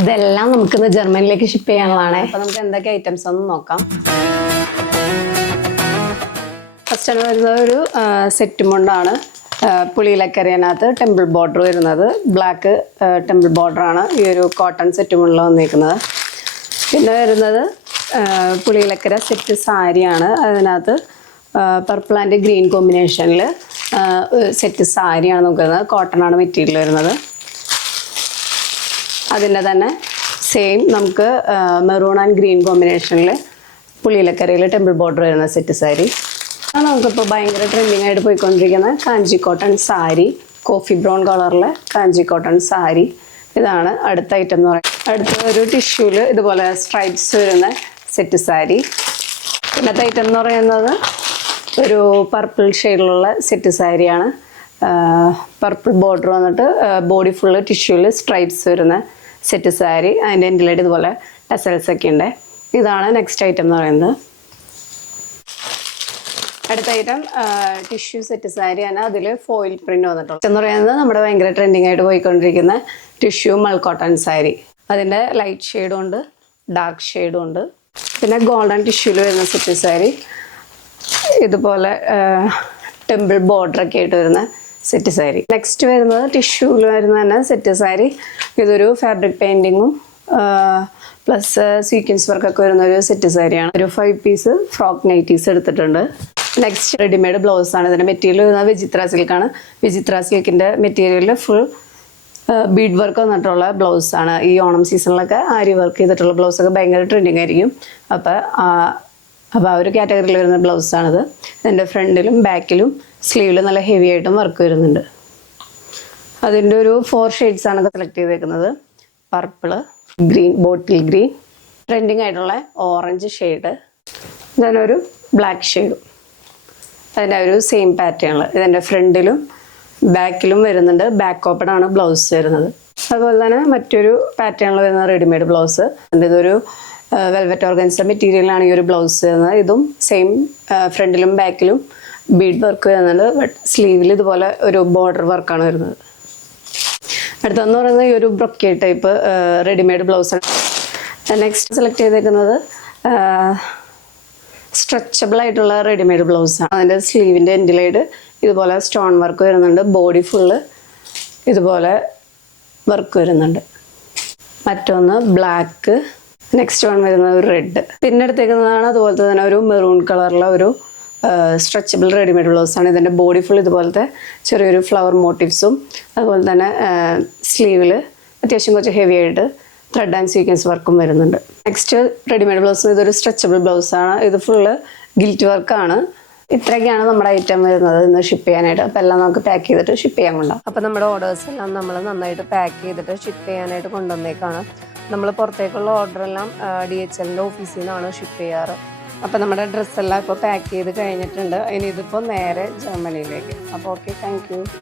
ഇതെല്ലാം നമുക്കിന്ന് ജർമ്മനിലേക്ക് ഷിപ്പ് ചെയ്യാനുള്ളതാണ്. അപ്പോൾ നമുക്ക് എന്തൊക്കെ ഐറ്റംസ് ഒന്ന് നോക്കാം. ഫസ്റ്റ് ആണ് വരുന്നത് ഒരു സെറ്റ് മുണ്ടാണ്. പുളിയിലക്കറിയതിനകത്ത് ടെമ്പിൾ ബോർഡർ വരുന്നത് ബ്ലാക്ക് ടെമ്പിൾ ബോർഡറാണ് ഈ ഒരു കോട്ടൺ സെറ്റ് മുണ്ടിൽ വന്നിരിക്കുന്നത്. പിന്നെ വരുന്നത് പുളിയിലക്കര സെറ്റ് സാരിയാണ്. അതിനകത്ത് പർപ്പിൾ ആൻഡ് ഗ്രീൻ കോമ്പിനേഷനിൽ സെറ്റ് സാരിയാണ് നോക്കുന്നത്. കോട്ടണാണ് മെറ്റീരിയൽ വരുന്നത്. അതിൻ്റെ തന്നെ സെയിം നമുക്ക് മെറൂൺ ആൻഡ് ഗ്രീൻ കോമ്പിനേഷനിൽ പുളിയിലക്കരയിൽ ടെമ്പിൾ ബോർഡർ വരുന്ന സെറ്റ് സാരി. നമുക്കിപ്പോൾ ഭയങ്കര ട്രെൻഡിങ് ആയിട്ട് പോയിക്കൊണ്ടിരിക്കുന്ന Kanchi cotton sari, coffee brown കളറിൽ കാഞ്ചി കോട്ടൺ സാരി. ഇതാണ് അടുത്ത ഐറ്റം എന്ന് പറയുന്നത്. അടുത്ത ഒരു ടിഷ്യൂവിൽ ഇതുപോലെ സ്ട്രൈപ്സ് വരുന്ന സെറ്റ് സാരി. ഇന്നത്തെ ഐറ്റം എന്ന് പറയുന്നത് ഒരു പർപ്പിൾ ഷെയ്ഡിലുള്ള സെറ്റ് സാരിയാണ്. പർപ്പിൾ ബോർഡർ വന്നിട്ട് ബോഡി ഫുള്ള് ടിഷ്യൂവിൽ സ്ട്രൈപ്സ് വരുന്ന സെറ്റ് സാരി. അതിൻ്റെ എൻഡിലായിട്ട് ഇതുപോലെ ടെസൽസ് ഒക്കെ ഉണ്ട്. ഇതാണ് നെക്സ്റ്റ് ഐറ്റം എന്ന് പറയുന്നത്. അടുത്ത ഐറ്റം ടിഷ്യൂ സെറ്റ് സാരിയാണ്. അതിൽ ഫോയിൽ പ്രിന്റ് വന്നിട്ടുള്ളത് എന്ന് പറയുന്നത് നമ്മുടെ ഭയങ്കര ട്രെൻഡിങ് ആയിട്ട് പോയിക്കൊണ്ടിരിക്കുന്ന ടിഷ്യൂ മൾക്കോട്ടൺ സാരി. അതിൻ്റെ ലൈറ്റ് ഷെയ്ഡും ഉണ്ട്, ഡാർക്ക് ഷെയ്ഡും ഉണ്ട്. പിന്നെ ഗോൾഡൻ ടിഷ്യൂവിൽ വരുന്ന സെറ്റ് സാരി, ഇതുപോലെ ടെമ്പിൾ ബോർഡറൊക്കെ ആയിട്ട് വരുന്ന സെറ്റ് സാരി. നെക്സ്റ്റ് വരുന്നത് ടിഷ്യൂവിൽ വരുന്ന തന്നെ സെറ്റ് സാരി. ഇതൊരു ഫാബ്രിക് പെയിൻറ്റിങ്ങും പ്ലസ് സീക്വൻസ് വർക്കൊക്കെ വരുന്ന ഒരു സെറ്റ് സാരിയാണ്. ഒരു 5 പീസ് ഫ്രോക്ക് നൈറ്റീസ് എടുത്തിട്ടുണ്ട്. നെക്സ്റ്റ് റെഡിമെയ്ഡ് ബ്ലൗസ് ആണ്. ഇതിൻ്റെ മെറ്റീരിയൽ വരുന്നത് വിചിത്ര സിൽക്കാണ്. വിചിത്ര സിൽക്കിൻ്റെ മെറ്റീരിയലിൽ ഫുൾ ബീഡ് വർക്ക് വന്നിട്ടുള്ള ബ്ലൗസാണ്. ഈ ഓണം സീസണിലൊക്കെ ആരി വർക്ക് ചെയ്തിട്ടുള്ള ബ്ലൗസൊക്കെ ഭയങ്കര ട്രെൻഡിങ് ആയിരിക്കും. അപ്പോൾ ആ ഒരു കാറ്റഗറിയിൽ വരുന്ന ബ്ലൗസാണിത്. ഇതിൻ്റെ ഫ്രണ്ടിലും ബാക്കിലും സ്ലീവിൽ നല്ല ഹെവി ആയിട്ടും വർക്ക് വരുന്നുണ്ട്. അതിൻ്റെ ഒരു 4 ഷെയ്ഡ്സാണ് സെലക്ട് ചെയ്തേക്കുന്നത്. Purple, green, bottle green, trending ആയിട്ടുള്ള ഓറഞ്ച് ഷെയ്ഡ്, ഇതിനൊരു ബ്ലാക്ക് ഷെയ്ഡും. അതിൻ്റെ ഒരു സെയിം പാറ്റേണിൽ ഇതിൻ്റെ ഫ്രണ്ടിലും ബാക്കിലും വരുന്നുണ്ട്. ബാക്ക് ഓപ്പൺ ആണ് ബ്ലൗസ് വരുന്നത്. അതുപോലെ തന്നെ മറ്റൊരു പാറ്റേണിൽ വരുന്ന റെഡിമെയ്ഡ് ബ്ലൗസ്. ഇതൊരു വെൽവെറ്റ് ഓർഗൻസ മെറ്റീരിയലാണ് ഈ ഒരു ബ്ലൗസ് വരുന്നത്. ഇതും സെയിം ഫ്രണ്ടിലും ബാക്കിലും ബീഡ് വർക്ക് വരുന്നുണ്ട്. ബട്ട് സ്ലീവിൽ ഇതുപോലെ ഒരു ബോർഡർ വർക്കാണ് വരുന്നത്. അടുത്തെന്ന് പറയുന്നത് ഈ ഒരു ബ്രൊക്കേഡ് ടൈപ്പ് റെഡിമെയ്ഡ് ബ്ലൗസാണ്. നെക്സ്റ്റ് സെലക്ട് ചെയ്തേക്കുന്നത് സ്ട്രെച്ചബിൾ ആയിട്ടുള്ള റെഡിമെയ്ഡ് ബ്ലൗസാണ്. അതിൻ്റെ സ്ലീവിൻ്റെ എൻഡിലായിട്ട് ഇതുപോലെ സ്റ്റോൺ വർക്ക് വരുന്നുണ്ട്. ബോഡി ഫുള്ള് ഇതുപോലെ വർക്ക് വരുന്നുണ്ട്. മറ്റൊന്ന് ബ്ലാക്ക്, നെക്സ്റ്റ് വൺ വരുന്നത് ഒരു റെഡ്. പിന്നെ എടുത്തേക്കുന്നതാണ് അതുപോലത്തെ തന്നെ ഒരു മെറൂൺ കളറിലെ ഒരു സ്ട്രെച്ചബിൾ റെഡിമെയ്ഡ് ബ്ലൗസാണ്. ഇതിൻ്റെ ബോഡി ഫുൾ ഇതുപോലത്തെ ചെറിയൊരു ഫ്ലവർ മോട്ടീവ്സും അതുപോലെ തന്നെ സ്ലീവിൽ അത്യാവശ്യം കുറച്ച് ഹെവി ആയിട്ട് ത്രെഡ് ആൻഡ് സീക്വൻസ് വർക്കും വരുന്നുണ്ട്. നെക്സ്റ്റ് റെഡിമെയ്ഡ് ബ്ലൗസ്, ഇതൊരു സ്ട്രെച്ചബിൾ ബ്ലൗസാണ്. ഇത് ഫുള്ള് ഗിൽറ്റ് വർക്കാണ്. ഇത്രയൊക്കെയാണ് നമ്മുടെ ഐറ്റം വരുന്നത് ഇന്ന് ഷിപ്പ് ചെയ്യാനായിട്ട്. അപ്പോൾ എല്ലാം നമുക്ക് പാക്ക് ചെയ്തിട്ട് ഷിപ്പ് ചെയ്യാൻ കൊണ്ടാകും. അപ്പോൾ നമ്മുടെ ഓർഡേഴ്സ് എല്ലാം നമ്മൾ നന്നായിട്ട് പാക്ക് ചെയ്തിട്ട് ഷിപ്പ് ചെയ്യാനായിട്ട് കൊണ്ടുവന്നേക്കാണ്. നമ്മൾ പുറത്തേക്കുള്ള ഓർഡറെല്ലാം DHLൻ്റെ ഓഫീസിൽ നിന്നാണ് ഷിപ്പ് ചെയ്യാറ്. അപ്പോൾ നമ്മുടെ ഡ്രസ്സെല്ലാം ഇപ്പോൾ പാക്ക് ചെയ്ത് കഴിഞ്ഞിട്ടുണ്ട്. ഇനി ഇതിപ്പോൾ നേരെ ജർമ്മനിയിലേക്ക്. അപ്പോൾ ഓക്കെ, താങ്ക് യു.